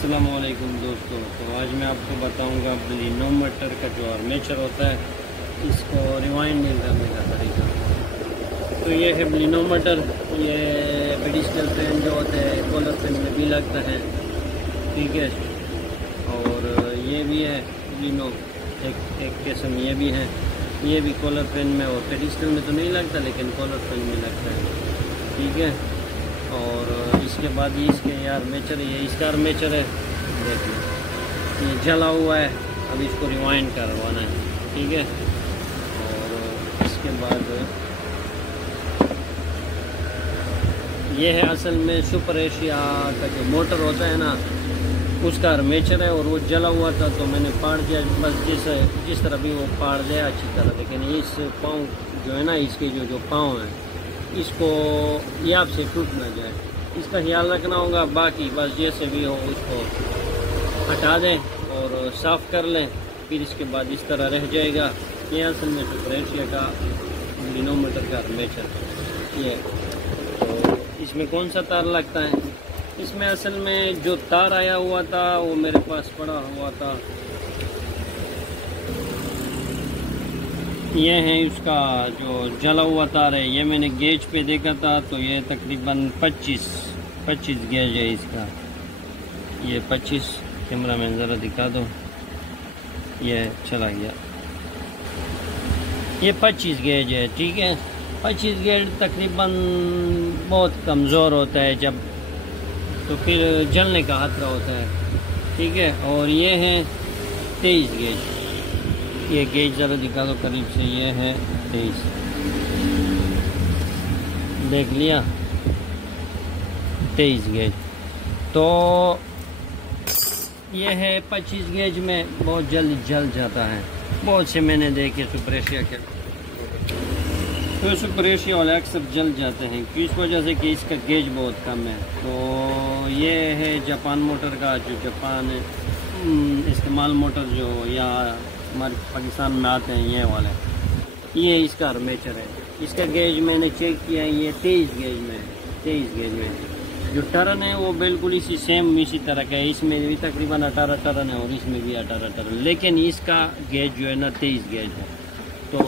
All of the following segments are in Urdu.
السلام علیکم دوستو، تو آج میں آپ کو بتاؤں گا بلینومیٹر کا جو آرمیچر ہوتا ہے اس کو ریوائنڈنگ کرنے کا طریقہ۔ تو یہ ہے بلینومیٹر، یہ پیڈسٹل پین جو ہوتا ہے کولر پین میں بھی لگتا ہے، ٹھیک ہے۔ اور یہ بھی ہے بلینو، ایک قسم یہ بھی ہے، یہ بھی کولر پین میں اور پیڈسٹل میں تو نہیں لگتا لیکن کولر پین میں لگتا ہے، ٹھیک ہے۔ اور اس کے بعد اس کے آرمیچر، یہ اس کا آرمیچر ہے، دیکھیں یہ جلا ہوا ہے، اب اس کو ریوائنڈ کروانا ہے، ٹھیک ہے۔ اور اس کے بعد یہ ہے اصل میں سپر ایشیا کا جو موٹر ہوتا ہے نا اس کا آرمیچر ہے، اور وہ جلا ہوا تھا تو میں نے پاڑ دیا، بس جس طرح بھی وہ پاڑ دیا اچھی طرح، لیکن اس پاؤں جو ہے نا اس کے جو پاؤں ہیں اس کو یہ آپ سے ٹوٹ نہ جائے، اس کا خیال رکھنا ہوگا۔ باقی بس جیسے بھی ہو اس کو ہٹا دیں اور صاف کر لیں، پھر اس کے بعد اس طرح رہ جائے گا۔ یہ اصل میں سپر ایشیا کا بلینومیٹر کا آرمیچر یہ۔ تو اس میں کون سا تار لگتا ہے؟ اس میں اصل میں جو تار آیا ہوا تھا وہ میرے پاس پڑا ہوا تھا، یہ ہے اس کا جو جلا ہوا تار ہے، یہ میں نے گیج پہ دیکھا تھا تو یہ تقریباً 25 گیج ہے اس کا، یہ 25 کیمرہ میں ذرا دکھا دو، یہ چلا گیا، یہ 25 گیج ہے، ٹھیک ہے۔ 25 گیج تقریباً بہت کمزور ہوتا ہے جب، تو پھر جلنے کا خطرہ ہوتا ہے، ٹھیک ہے۔ اور یہ ہے 23 گیج، یہ گیج ذرا دکھا دو قریب سے، یہ ہے 23، دیکھ لیا 23 گیج۔ تو یہ ہے 25 گیج میں بہت جلد جل جاتا ہے، بہت سے میں نے دیکھے سپر ایشیا کے، تو سپر ایشیا والے اکثر جل جاتے ہیں اس وجہ سے کہ اس کا گیج بہت کم ہے۔ تو یہ ہے جاپان موٹر کا، جو جاپان استعمال موٹر جو یہاں ہمارے پاکستان میں آتے ہیں، یہ والے، یہ اس کا آرمیچر ہے۔ اس کا گیج میں نے چیک کیا، یہ 23 گیج میں ہے، 23 گیج میں جو ٹرن ہے وہ بالکل اسی طرح کا ہے، اس میں بھی تقریباً 18 ٹرن ہے اور اس میں بھی 18 ٹرن، لیکن اس کا گیج جو ہے نا 23 گیج ہے۔ تو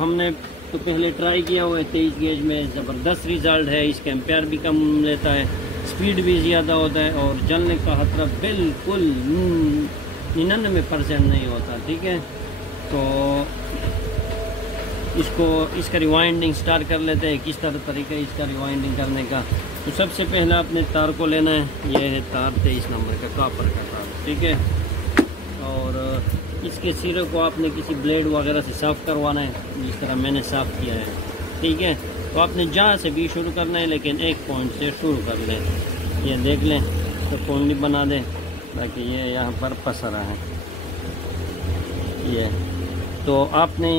ہم نے تو پہلے ٹرائی کیا ہوا ہے 23 گیج میں، زبردست ریزلٹ ہے، اس کا ایمپیئر بھی کم لیتا ہے، سپیڈ بھی زیادہ ہوتا ہے، اور جلنے کا خطرہ بالکل 99% نہیں ہوتا، ٹھیک ہے۔ تو اس کا ریوائنڈنگ سٹارٹ کر لیتے ہیں، کس طریقہ اس کا ریوائنڈنگ کرنے کا۔ تو سب سے پہلا اپنے تار کو لینا ہے، یہ ہے تار 23 نمبر کا کاپر کا تار، ٹھیک ہے۔ اور اس کے سرے کو آپ نے کسی بلیڈ وغیرہ سے صاف کروانا ہے، جس طرح میں نے صاف کیا ہے، ٹھیک ہے۔ تو آپ نے جہاں سے بھی شروع کرنا ہے لیکن ایک پوائنٹ سے شروع کر لیں، یہ دیکھ لیں تو کونڈی بنا دیں تاکہ یہ یہاں پر پھنس رہا ہے، یہ تو آپ نے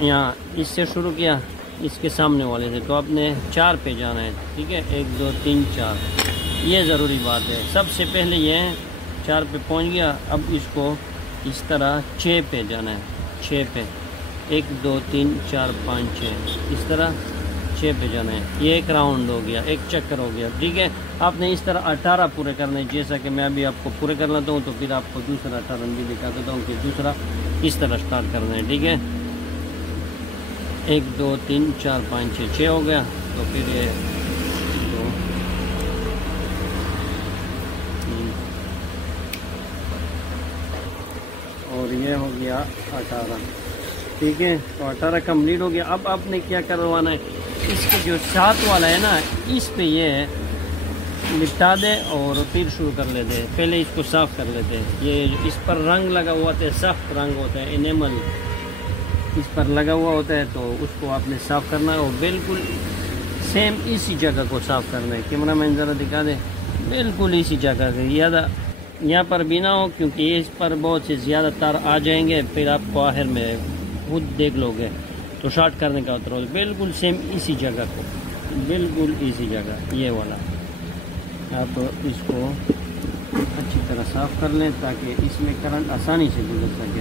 یہاں اس سے شروع کیا، اس کے سامنے والے سے، تو آپ نے 4 پہ جانا ہے، ٹھیک ہے، 1 2 3 4، یہ ضروری بات ہے۔ سب سے پہلے یہ 4 پہ پہنچ گیا، اب اس کو اس طرح 6 پہ جانا ہے، 6 پہ 1 2 3 4 5 6، اس طرح 6 پہ جانا ہے، یہ ایک راؤنڈ ہو گیا، ایک چکر ہو گیا، ٹھیک ہے۔ آپ نے اس طرح 18 پورے کرنے، جیسا کہ میں ابھی آپ کو پورے کر لیتا ہوں، تو پھر آپ کو دوسرا ٹرن بھی دکھا دیتا ہوں کہ دوسرا اس طرح سٹارٹ کرنا ہے، ٹھیک ہے۔ 1 2 3 4 5 6 6 ہو گیا، تو پھر یہ 2 3 اور یہ ہو گیا 18، ٹھیک ہے۔ تو 18 کمپلیٹ ہو گیا۔ اب آپ نے کیا کروانا ہے، اس کے جو 7 والا ہے نا اس پہ یہ لپٹا دے اور پھر شروع کر لیتے ہیں، پہلے اس کو صاف کر لیتے ہیں۔ یہ اس پر رنگ لگا ہوا ہوتا ہے، سخت رنگ ہوتا ہے، انیمل اس پر لگا ہوا ہوتا ہے، تو اس کو آپ نے صاف کرنا ہے، اور بالکل سیم اسی جگہ کو صاف کرنا ہے۔ کیمرہ مین ذرا دکھا دے، بالکل اسی جگہ سے، یہاں پر بھی نہ ہو کیونکہ اس پر بہت سے زیادہ تار آ جائیں گے، پھر آپ کو آخر میں خود دیکھ لو گے تو شارٹ کرنے کا اتر ہو، بالکل سیم اسی جگہ کو، بالکل اسی جگہ یہ والا۔ آپ اس کو اچھی طرح صاف کر لیں تاکہ اس میں کرنٹ آسانی سے گزر سکے۔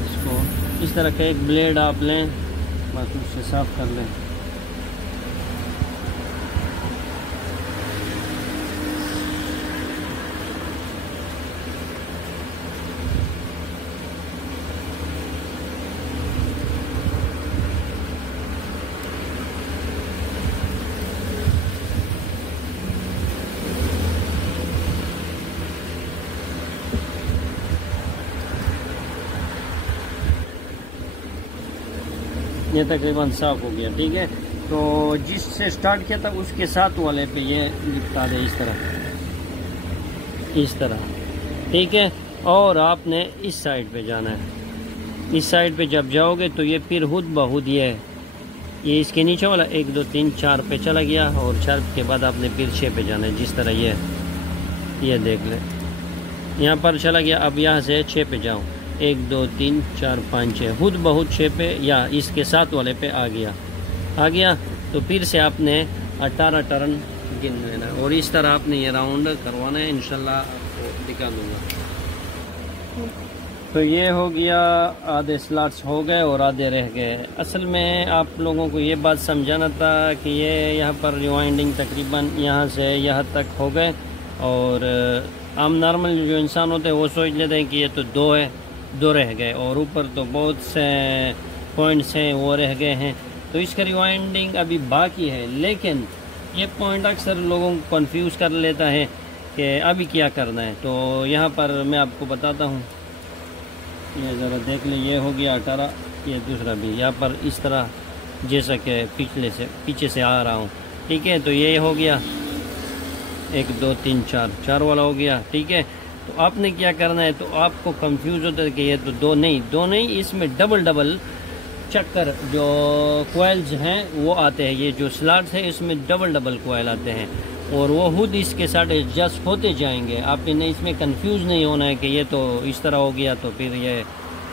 اس کو اس طرح کا ایک بلیڈ آپ لیں، بس اس سے صاف کر لیں۔ یہ تقریباً صاف ہو گیا. ٹھیک ہے، تو جس سے سٹارٹ کیا تھا اس کے ساتھ والے پہ یہ لپٹا دے اس طرح. ٹھیک ہے، اور آپ نے اس سائڈ پہ جانا ہے. اس سائڈ پہ جب جاؤ گے تو یہ پھر خود بخود یہ اس کے نیچے والا 1 2 3 4 پہ چلا گیا، اور 4 کے بعد آپ نے پھر 6 پہ جانا ہے. جس طرح یہ دیکھ لیں یہاں پر چلا گیا. اب یہاں سے 6 پہ جاؤ، 1 2 3 4 5 6 خود بہت 6 پہ یا اس کے ساتھ والے پہ آ گیا. تو پھر سے آپ نے 18 ٹرن گن لینا ہے، اور اس طرح آپ نے یہ راؤنڈ کروانا ہے. انشاءاللہ آپ کو دکھا دوں گا. تو یہ ہو گیا، آدھے سلاٹس ہو گئے اور آدھے رہ گئے. اصل میں آپ لوگوں کو یہ بات سمجھانا تھا کہ یہ یہاں پر ریوائنڈنگ تقریباً یہاں سے یہاں تک ہو گئے، اور عام نارمل جو انسان ہوتے ہیں وہ سوچ لیتے ہیں کہ یہ تو 2 ہے، 2 رہ گئے، اور اوپر تو بہت سے پوائنٹس ہیں وہ رہ گئے ہیں. تو اس کا ریوائنڈنگ ابھی باقی ہے، لیکن یہ پوائنٹ اکثر لوگوں کو کنفیوز کر لیتا ہے کہ ابھی کیا کرنا ہے. تو یہاں پر میں آپ کو بتاتا ہوں. یہ ذرا دیکھ لیں، یہ ہو گیا 18. یہ دوسرا بھی یہاں پر اس طرح جیسا کہ پیچھے سے آ رہا ہوں. ٹھیک ہے، تو یہ ہو گیا 1 2 3 4 والا ہو گیا. ٹھیک ہے، تو آپ نے کیا کرنا ہے، تو آپ کو کنفیوز ہوتا ہے کہ یہ تو 2 نہیں، اس میں ڈبل چکر جو کوائلز ہیں وہ آتے ہیں. یہ جو سلاٹس ہے اس میں ڈبل کوائل آتے ہیں، اور وہ خود اس کے ساتھ ایڈجسٹ ہوتے جائیں گے. آپ نے اس میں کنفیوز نہیں ہونا ہے کہ یہ تو اس طرح ہو گیا تو پھر یہ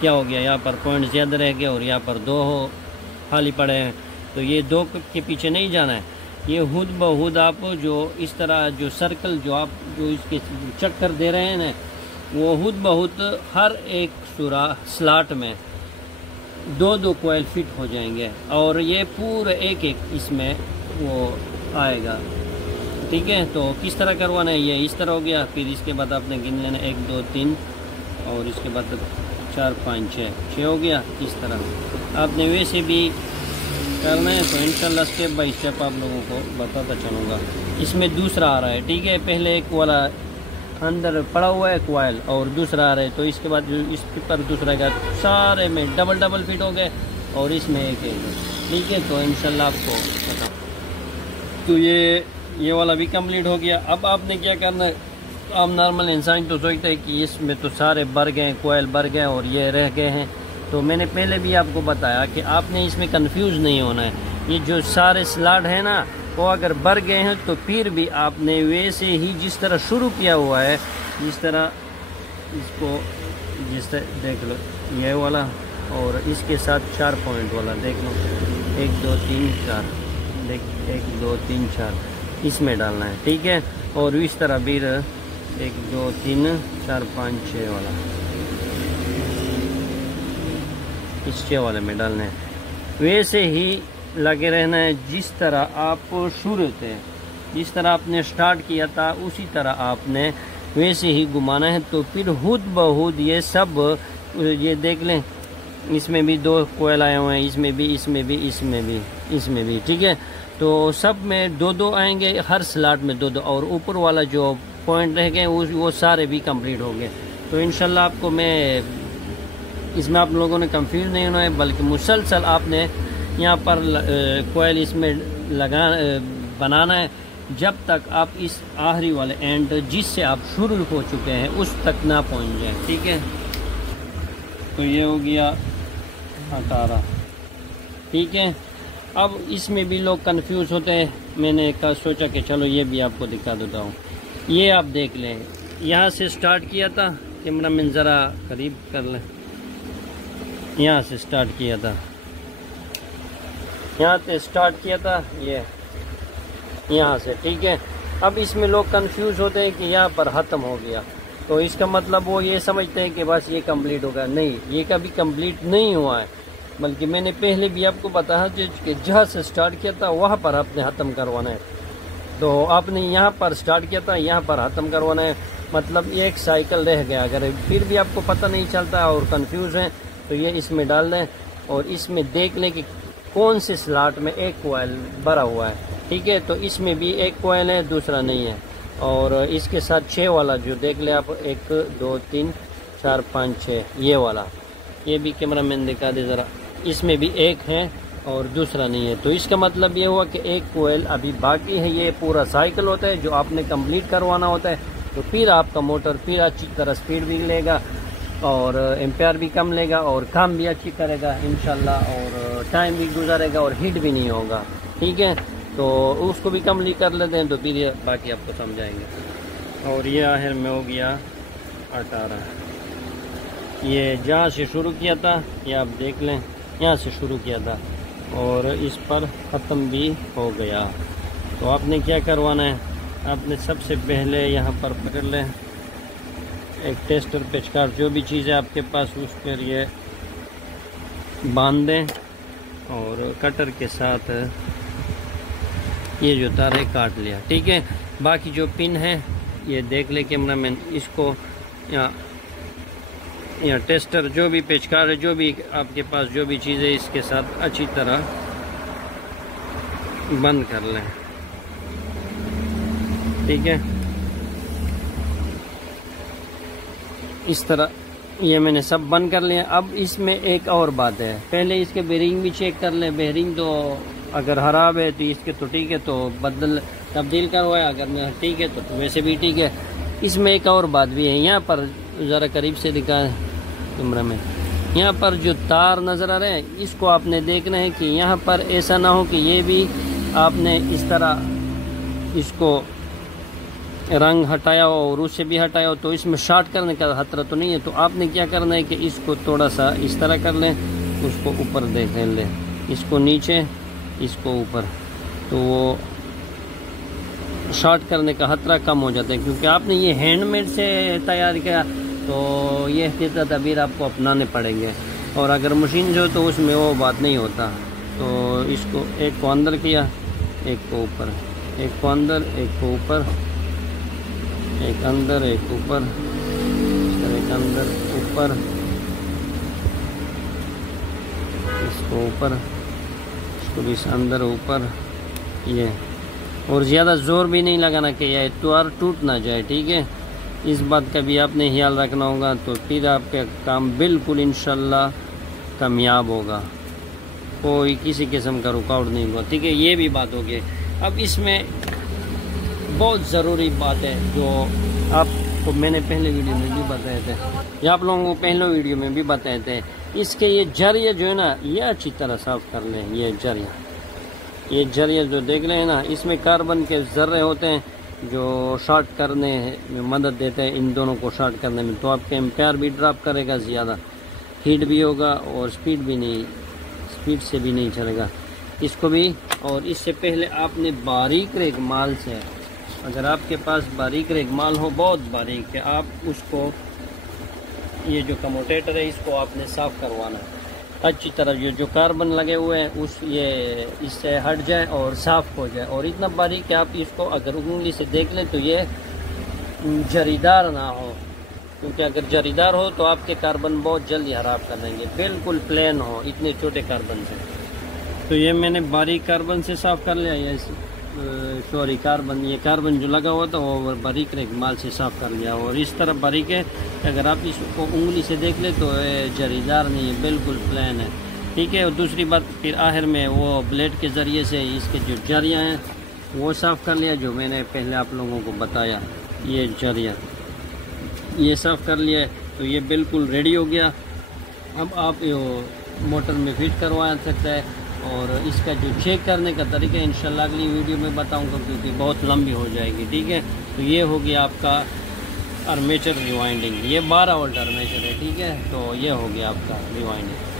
کیا ہو گیا، یہاں پر پوائنٹ زیادہ رہ گئے اور یہاں پر 2 خالی پڑے ہیں. تو یہ 2 کے پیچھے نہیں جانا ہے. یہ خود بخود آپ جو اس طرح جو سرکل جو آپ جو اس کے چکر دے رہے ہیں نا، وہ خود بخود ہر ایک سلاٹ میں 2 کوائل فٹ ہو جائیں گے، اور یہ پورے ایک اس میں وہ آئے گا. ٹھیک ہے، تو کس طرح کروانا ہے، یہ اس طرح ہو گیا. پھر اس کے بعد آپ نے گن لینا 1 2 3 اور اس کے بعد 4 5 6 ہو گیا. اس طرح آپ نے ویسے بھی کرنا ہے. تو انشاءاللہ اسٹیپ بائی اسٹیپ آپ لوگوں کو بتاتا چلوں گا. اس میں دوسرا آ رہا ہے. ٹھیک ہے، پہلے ایک والا اندر پڑا ہوا ہے کوائل، اور دوسرا آ رہا ہے. تو اس کے بعد جو اس پر دوسرا کا سارے میں ڈبل فٹ ہو گئے، اور اس میں ایک. ٹھیک ہے، تو انشاءاللہ آپ کو بتا. تو یہ والا بھی کمپلیٹ ہو گیا. اب آپ نے کیا کرنا ہے، عام نارمل انسان تو سوچتا ہے کہ اس میں تو سارے بھر گئے، کوائل بھر گئے اور یہ رہ گئے ہیں. تو میں نے پہلے بھی آپ کو بتایا کہ آپ نے اس میں کنفیوز نہیں ہونا ہے. یہ جو سارے سلاٹ ہیں نا، وہ اگر بھر گئے ہیں تو پھر بھی آپ نے ویسے ہی جس طرح شروع کیا ہوا ہے، جس طرح اس کو دیکھ لو، یہ والا اور اس کے ساتھ 4 پوائنٹ والا دیکھ لو، 1 2 3 4 دیکھ 1 2 3 4 اس میں ڈالنا ہے. ٹھیک ہے، اور اس طرح بھی 1 2 3 4 5 6 والا اس 6 والے میں ڈالنا ہے. ویسے ہی لگے رہنا ہے جس طرح آپ شروع تھے، جس طرح آپ نے سٹارٹ کیا تھا اسی طرح آپ نے ویسے ہی گھمانا ہے. تو پھر خود بخود یہ سب یہ دیکھ لیں، اس میں بھی 2 کوئل آئے ہوئے ہیں، اس میں بھی. ٹھیک ہے، تو سب میں 2 آئیں گے، ہر سلاٹ میں 2، اور اوپر والا جو پوائنٹ رہ گئے وہ سارے بھی کمپلیٹ ہو گئے. تو انشاءاللہ آپ کو میں اس میں آپ لوگوں نے کنفیوز نہیں ہونا ہے، بلکہ مسلسل آپ نے یہاں پر کوئل اس میں بنانا ہے جب تک آپ اس آخری والے اینڈ جس سے آپ شروع ہو چکے ہیں اس تک نہ پہنچ جائیں. ٹھیک ہے، تو یہ ہو گیا 18. ٹھیک ہے، اب اس میں بھی لوگ کنفیوز ہوتے ہیں. میں نے سوچا کہ چلو یہ بھی آپ کو دکھا دیتا ہوں. یہ آپ دیکھ لیں، یہاں سے سٹارٹ کیا تھا، کیمرہ مین ذرا قریب کر لیں. یہاں سے سٹارٹ کیا تھا، یہ یہاں سے. ٹھیک ہے، اب اس میں لوگ کنفیوز ہوتے ہیں کہ یہاں پر ختم ہو گیا، تو اس کا مطلب وہ یہ سمجھتے ہیں کہ بس یہ کمپلیٹ ہوگا. نہیں، یہ کبھی کمپلیٹ نہیں ہوا ہے، بلکہ میں نے پہلے بھی آپ کو بتایا کہ جہاں سے سٹارٹ کیا تھا وہاں پر آپ نے ختم کروانا ہے. تو آپ نے یہاں پر سٹارٹ کیا تھا، یہاں پر ختم کروانا ہے. مطلب ایک سائیکل رہ گیا. اگر پھر بھی آپ کو پتہ نہیں چلتا اور کنفیوز ہیں تو یہ اس میں ڈال دیں، اور اس میں دیکھ لیں کہ کون سے سلاٹ میں ایک کوائل بھرا ہوا ہے. ٹھیک ہے، تو اس میں بھی ایک کوائل ہے، دوسرا نہیں ہے. اور اس کے ساتھ 6 والا جو دیکھ لیں آپ، 1 2 3 4 5 6 یہ والا، یہ بھی کیمرہ مین دکھا دے ذرا. اس میں بھی ایک ہے اور دوسرا نہیں ہے. تو اس کا مطلب یہ ہوا کہ ایک کوئل ابھی باقی ہے. یہ پورا سائیکل ہوتا ہے جو آپ نے کمپلیٹ کروانا ہوتا ہے. تو پھر آپ کا موٹر پھر اچھی طرح سپیڈ بھی لے گا اور ایمپیئر بھی کم لے گا اور کام بھی اچھی کرے گا انشاءاللہ, اور ٹائم بھی گزارے گا اور ہیٹ بھی نہیں ہوگا. ٹھیک ہے, تو اس کو بھی کمپلیٹ کر لیتے ہیں تو پھر یہ باقی آپ کو سمجھائیں گے. اور یہ آخر میں ہو گیا 18. یہ جہاں سے شروع کیا تھا یہ آپ دیکھ لیں, یہاں سے شروع کیا تھا اور اس پر ختم بھی ہو گیا. تو آپ نے کیا کروانا ہے, آپ نے سب سے پہلے یہاں پر پکڑ لیں ایک ٹیسٹر پیچکار جو بھی چیز ہے آپ کے پاس, اس پر یہ باندھ دیں اور کٹر کے ساتھ یہ جو تارے کاٹ لیا. ٹھیک ہے, باقی جو پن ہے یہ دیکھ لے کیمرہ مین, اس کو یا ٹیسٹر جو بھی پیچکار ہے جو بھی آپ کے پاس جو بھی چیز ہے اس کے ساتھ اچھی طرح بند کر لیں. ٹھیک ہے, اس طرح یہ میں نے سب بند کر لیا. اب اس میں ایک اور بات ہے, پہلے اس کے بیرنگ بھی چیک کر لیں. بیرنگ تو اگر خراب ہے تو اس کے تو ٹھیک ہے تو تبدیل کروائے, اگر میں ٹھیک ہے تو ویسے بھی ٹھیک ہے. اس میں ایک اور بات بھی ہے, یہاں پر ذرا قریب سے دکھائیں کیمرہ میں, یہاں پر جو تار نظر آ رہے ہیں اس کو آپ نے دیکھنا ہے کہ یہاں پر ایسا نہ ہو کہ یہ بھی آپ نے اس طرح اس کو رنگ ہٹایا ہو اور اس سے بھی ہٹایا ہو تو اس میں شارٹ کرنے کا خطرہ تو نہیں ہے. تو آپ نے کیا کرنا ہے کہ اس کو تھوڑا سا اس طرح کر لیں, اس کو اوپر دیکھ لیں, اس کو نیچے اس کو اوپر, تو وہ شارٹ کرنے کا خطرہ کم ہو جاتا ہے. کیونکہ آپ نے یہ ہینڈ میڈ سے تیار کیا تو یہ احتیاط تدابیر آپ کو اپنانے پڑیں گے, اور اگر مشین جو تو اس میں وہ بات نہیں ہوتا. تو اس کو ایک کو اندر کیا, ایک کو اوپر, ایک کو اندر, ایک کو اوپر, ایک اندر ایک اوپر, ایک اندر اوپر, اس کو اوپر, اس کو بھی اندر اوپر, یہ. اور زیادہ زور بھی نہیں لگانا کہ یہ تار ٹوٹ نہ جائے. ٹھیک ہے, اس بات کا بھی آپ نے خیال رکھنا ہوگا. تو پھر آپ کا کام بالکل انشاءاللہ کامیاب ہوگا, کوئی کسی قسم کا رکاوٹ نہیں ہوگا. ٹھیک ہے, یہ بھی بات ہوگی. اب اس میں بہت ضروری بات ہے جو آپ کو میں نے پہلے ویڈیو میں بھی بتائے تھے, یا آپ لوگوں کو پہلے ویڈیو میں بھی بتائے تھے. اس کے یہ جریے جو ہے نا یہ اچھی طرح صاف کر لیں. یہ جریے جو دیکھ رہے ہیں نا, اس میں کاربن کے ذرے ہوتے ہیں جو شارٹ کرنے میں مدد دیتے ہیں, ان دونوں کو شارٹ کرنے میں. تو آپ کے ایمپیئر بھی ڈراپ کرے گا, زیادہ ہیٹ بھی ہوگا اور سپیڈ سے بھی نہیں چلے گا اس کو بھی. اور اس سے پہلے آپ نے باریک ریگ مال سے, اگر آپ کے پاس باریک ریگ مال ہو بہت باریک ہے, آپ اس کو یہ جو کموٹیٹر ہے اس کو آپ نے صاف کروانا ہے اچھی طرح. جو کاربن لگے ہوئے ہیں اس سے ہٹ جائے اور صاف ہو جائے. اور اتنا باریک کہ آپ اس کو اگر انگلی سے دیکھ لیں تو یہ جریدار نہ ہو, کیونکہ اگر جریدار ہو تو آپ کے کاربن بہت جلدی خراب کر دیں گے. بالکل پلین ہو اتنے چھوٹے کاربن سے. تو یہ میں نے باریک کاربن سے صاف کر لیا. یہ کاربن جو لگا ہوا تھا وہ باریک ریگ مال سے صاف کر لیا. اور اس طرح باریک ہے اگر آپ اس کو انگلی سے دیکھ لیں تو جریدار نہیں ہے, بالکل پلین ہے. ٹھیک ہے, اور دوسری بات پھر آخر میں وہ بلیڈ کے ذریعے سے اس کے جو جریاں ہیں وہ صاف کر لیا, جو میں نے پہلے آپ لوگوں کو بتایا. یہ جریاں یہ صاف کر لیا تو یہ بالکل ریڈی ہو گیا. اب آپ موٹر میں فٹ کروا سکتے ہیں. اور اس کا جو چیک کرنے کا طریقہ انشاءاللہ اگلی ویڈیو میں بتاؤں گا کیونکہ بہت لمبی ہو جائے گی. ٹھیک ہے, تو یہ ہو گیا آپ کا ارمیچر ریوائنڈنگ. یہ 12 وولٹ ارمیچر ہے. ٹھیک ہے, تو یہ ہو گیا آپ کا ریوائنڈنگ.